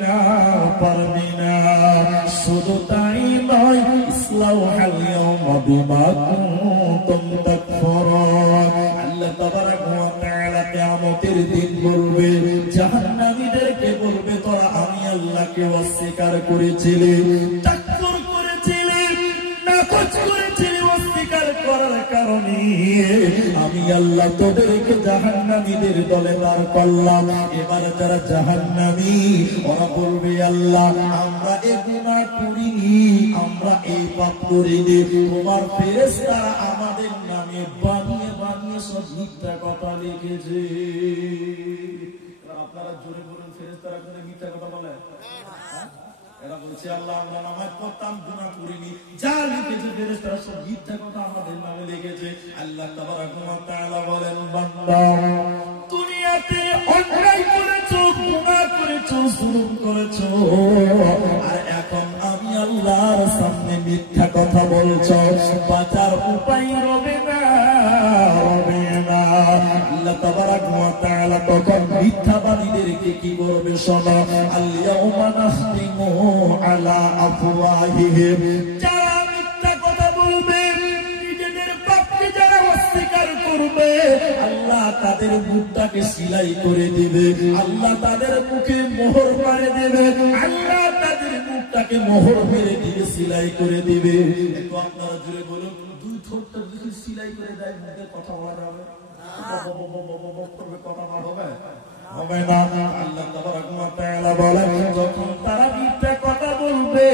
না পারবি না। শুধু তাই নয়, ইসলাউহাল ইয়াউমা বিমা কুনতুম তাকফুরুন। আল্লাহ তাবারাকা ওয়া তাআলা কিয়ামতের দিন বলবে, জাহান্নামীদেরকে বলবে, তোরা আমি আল্লাহকে অস্বীকার করেছিলি, তাকফুর করেছিলি, নাকচ করেছিলি। অস্বীকার করার কারণে আমি আল্লাহ তোদেরকে জাহান্নামীদের দলে দাঁড় করলাম। এবার যারা জাহান্নামী ওরা বলবে, আল্লাহ আমরা এই গুনাহ করিনি, আমরা এই পাপ করিনি, তোমার ফেরেশতারা আমাদের নামে বানিয়ে বানিয়ে সব মিথ্যা কথা লিখেছে। আপনারা জোরে বলুন, ফেরেশতারা কোন মিথ্যা কথা বলে? এরা বলছে, আল্লাহ আমরা নামাজ পড়তাম, গুনাহ করিনি, যা লিখেছে ফেরেশতারা সব মিথ্যা কথা আমাদের নামে লিখেছে। আল্লাহ তাবারাকা ওয়া তাআলা বলেন, বান্দা দুনিয়াতে অন্যায় করেছো, গুনাহ করেছো, জুলুম করেছো, আর এখন আমি আল্লাহর সামনে মিথ্যা কথা বলছো, বাঁচার উপায় রবে না, রবে না। আল্লাহ তাবারাকা ওয়া তাআলা তখন মিথ্যাবাদীদেরকে কি করবে শোনো, আল-ইয়াউমা নাখতিমু আলা আফওয়াহিহিম, যারা মিথ্যা কথা বলবে, নিজেদের পাপকে যারা অস্বীকার করবে, আল্লাহ তাদের মুখটাকে সিলাই করে দিবে, আল্লাহ তাদের মুখে মোহর মারে দেবে, আল্লাহ তাদের মুখটাকে মোহর মেরে দিয়ে সিলাই করে দিবে। একটু আপনারা জুড়ে বলুন, দুই ঠোঁটটা যদি সিলাই করে দেয়, মুখে কথা বলা যাবে? কথা হবে? হবে না। আল্লাহ তাবারাকা ওয়া তাআলা বলেন, যখন তারা মিথ্যা কথা বলবে,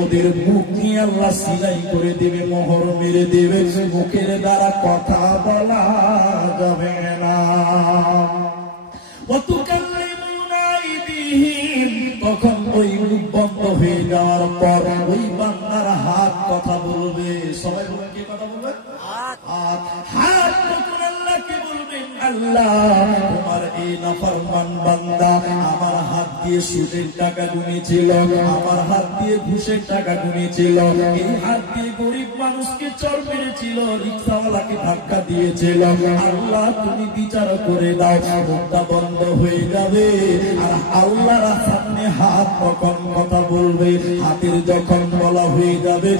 ওদের মুখ নিয়ে আল্লাহ সিলাই করে দিবে, মোহর মেরে দিবে, মুখের দ্বারা কথা বলা যাবে না। তখন ওই মুখ বন্ধ হয়ে যাওয়ার পর ওই বান্দার হাত কথা বলবে। সবাই বলবেন, কি কথা বলবে? হাত। হাত তখন আল্লাহকে বলবেন, আল্লাহ তোমার এই নাফরমান বান্দা আমার হাত দিয়ে সুদের টাকা গুনেছিল, আমার হাত দিয়ে ঘুষের টাকা গুনেছিল, এই হাত দিয়ে গরিব মানুষকে চড় মেরেছিল, রিকশাওয়ালাকে ধাক্কা দিয়েছিল। আল্লাহ তুমি বিচার করে দাও, মুখটা বন্ধ হয়ে যাবে। আর আল্লাহর সামনে হাত তখন কথা বলবে। হাতের যখন বলা হয়ে যাবে,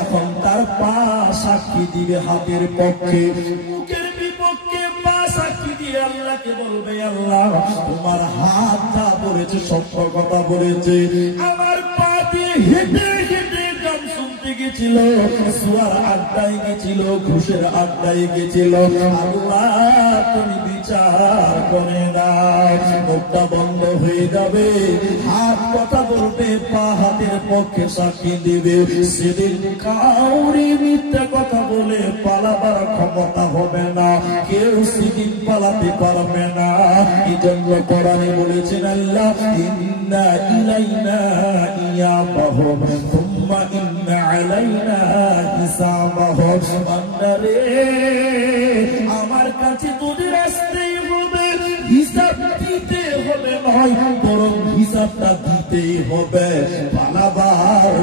এখন তার পা সাক্ষী দিবে হাতের পক্ষে, মুখের বিপক্ষে পা সাক্ষী দিয়ে আল্লাহকে বলবে, আল্লাহ তোমার হাত যা বলেছে সত্য কথা বলেছে, আমার পা দিয়ে হেঁটে হেঁটে গান শুনতে গেছিল, সুয়ার আড্ডায় গেছিল, ঘুষের আড্ডায় গেছিল, আল্লাহ তুমি বিচার করে দাও। মুখটা বন্ধ হয়ে যাবে, হাত কথা বলবে, পা হাতের পক্ষে সাক্ষী দিবে। সেদিন কাউরি মিথ্যা কথা বলে পালাবার ক্ষমতা হবে না, কেউ সেদিন পালাতে পারবে না। এই জন্য কোরআনে বলেছেন আল্লাহ, ইন্না ইলাইনা ইয়াবাহুম সুম্মা ইন্না আলাইনা হিসাবাহুম। বান্দারে আমার কাছে তোদের আসতেই হবে, হিসাব দিতে হবে নয়, বরং হিসাবটা দিতেই হবে, পালাবার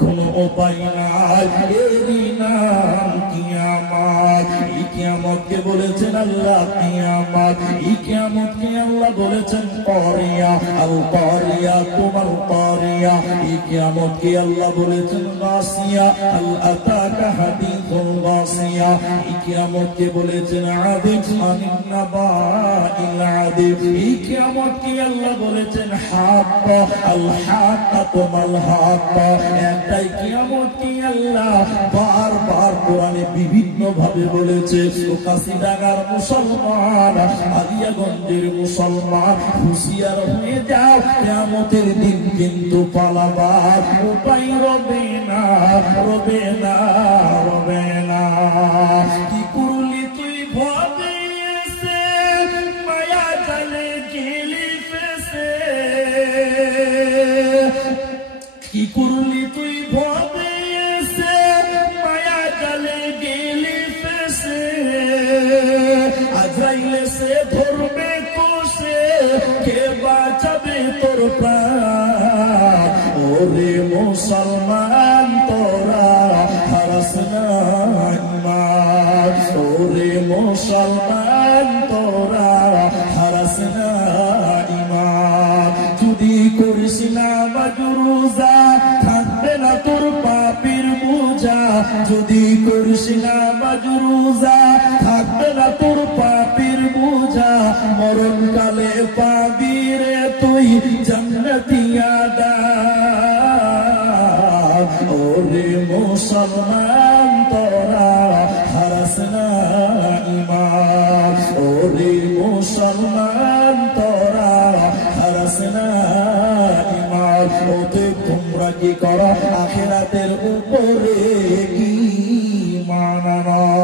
কোন উপায় নাই। এরই নাম কিয়ামত। এই কিয়ামতকে বলেছেন আল্লাহ কিয়ামত, এই কিয়ামতকে আল্লাহ বলেছেন কারিয়া, আল কারিয়া তোমার কারিয়া। এই কিয়ামতকে আল্লাহ বলেছেন গাসিয়া, আল আতাকা হাদিসুল গাসিয়া। এই কিয়ামতকে বলেছেন আদিব আনিন নাবাইল আদিব। এই কিয়ামতকে আল্লাহ বলেছেন হাক্কা, আল হাক্কা তোমাল হাক্কা। একটাই কিয়ামত কি আল্লাহ বারবার কোরআনে বিভিন্ন ভাবে বলেছে। কাশিডাঙ্গার মুসলমান, আলিয়াগঞ্জের মুসলমান, হুঁশিয়ার হয়ে যাও, কিয়ামতের দিন কিন্তু পালাবার উপায় রবে না, রবে না, রবে না। কি করলি তুই ভাবে এসে, মায়া জালে গেলি ফেসে, কি করলি তুই ভাবে এসে, মায়া জালে গেলি ফেসে, আজরাইলে সে ধরবে কোষে, কে বাঁচাবে তোর প্রাণ। ওরে মুসলমান তোরা হারাস না ইমান, ওরে মুসলমান তোরা হারাস না করিস না রোজা থাকবে না তোর পাপের বোঝা, যদি করিস না রোজা থাকবে না তোর পাপের বোঝা, মরণকালে পাবি রে তুই জান্নাতি আদাব। ওরে মুসলমান তোরা হারাস না ঈমান, ওরে মুসলমান তোরা হারাস না ঈমান। ওতে তোমরা কি করো আখিরাতের উপরে ঈমান আনো।